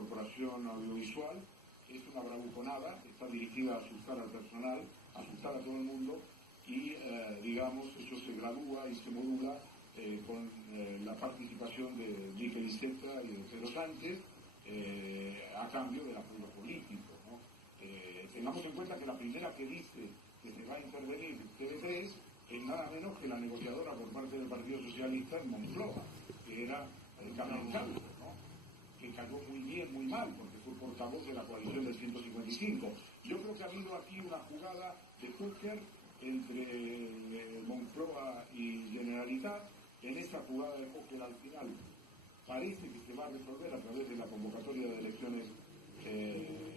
corporación audiovisual. Es una bravuconada, está dirigida a asustar al personal, a asustar a todo el mundo y, digamos, eso se gradúa y se modula con la participación de Miquel Iceta y de Pedro Sánchez a cambio del apoyo político, ¿no? Tengamos en cuenta que la primera que dice que se va a intervenir TV3 es nada menos que la negociadora por parte del Partido Socialista en Moncloa, que era Carmen Calvo, ¿no? Que cayó muy bien, muy mal, porque fue portavoz de la coalición del 155. Yo creo que ha habido aquí una jugada de póker entre Moncloa y Generalitat. En esa jugada de póker al final parece que se va a resolver a través de la convocatoria de elecciones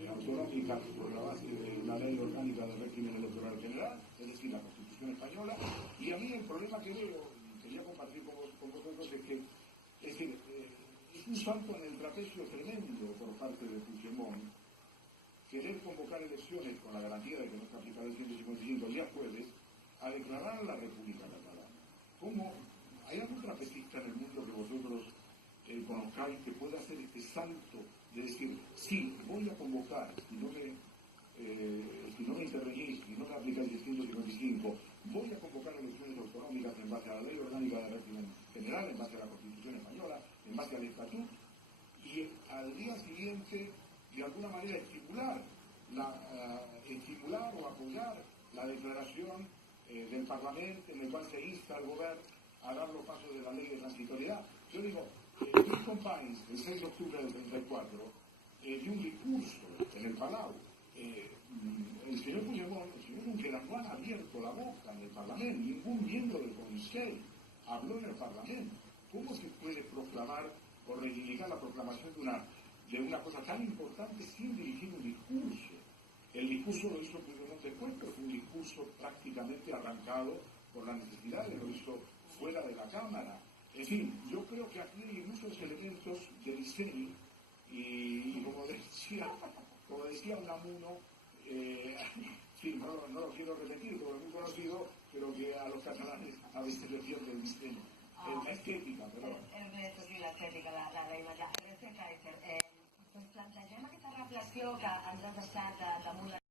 autonómicas por la base de la ley orgánica del régimen electoral general, es decir, la Constitución española. Y a mí el problema que veo, y quería compartir con vosotros, es que es un salto en el trapecio tremendo por parte de Puigdemont querer convocar elecciones con la garantía de que no se aplicará el 155 el día jueves a declarar la República Catalana. ¿Cómo? ¿Hay algún trapecista en el mundo que vosotros conozcáis que pueda hacer este salto de decir, sí, voy a convocar, si no me intervenís, si no me aplicáis el 155, voy a convocar elecciones autonómicas en base a la ley orgánica del régimen general, en base a la Constitución española, en base al Estatuto, y al día siguiente, de alguna manera, estimular o apoyar la declaración del Parlamento en el cual se insta al Gobierno a dar los pasos de la ley de transitoriedad? Yo digo, Luis Companys, el 6 de octubre del 34, dio un discurso en el Palau. El señor Puigdemont, el señor Junqueras no ha abierto la boca en el Parlamento, ningún miembro del Consejo habló en el Parlamento. ¿Cómo se puede proclamar o reivindicar la proclamación de una cosa tan importante sin dirigir un discurso? El discurso lo hizo Puigdemont después, pero fue un discurso prácticamente arrancado por las necesidades, lo hizo fuera de la Cámara. En fin, yo creo que aquí hay muchos elementos de diseño y como decía Unamuno, sí, no lo quiero repetir porque es muy conocido, pero que a los catalanes a veces les pierde el diseño. La estética, perdó. L'estètica, la deia ja. Ernest Kaiser, doncs plantegem aquesta reflexió que ens has deixat damunt la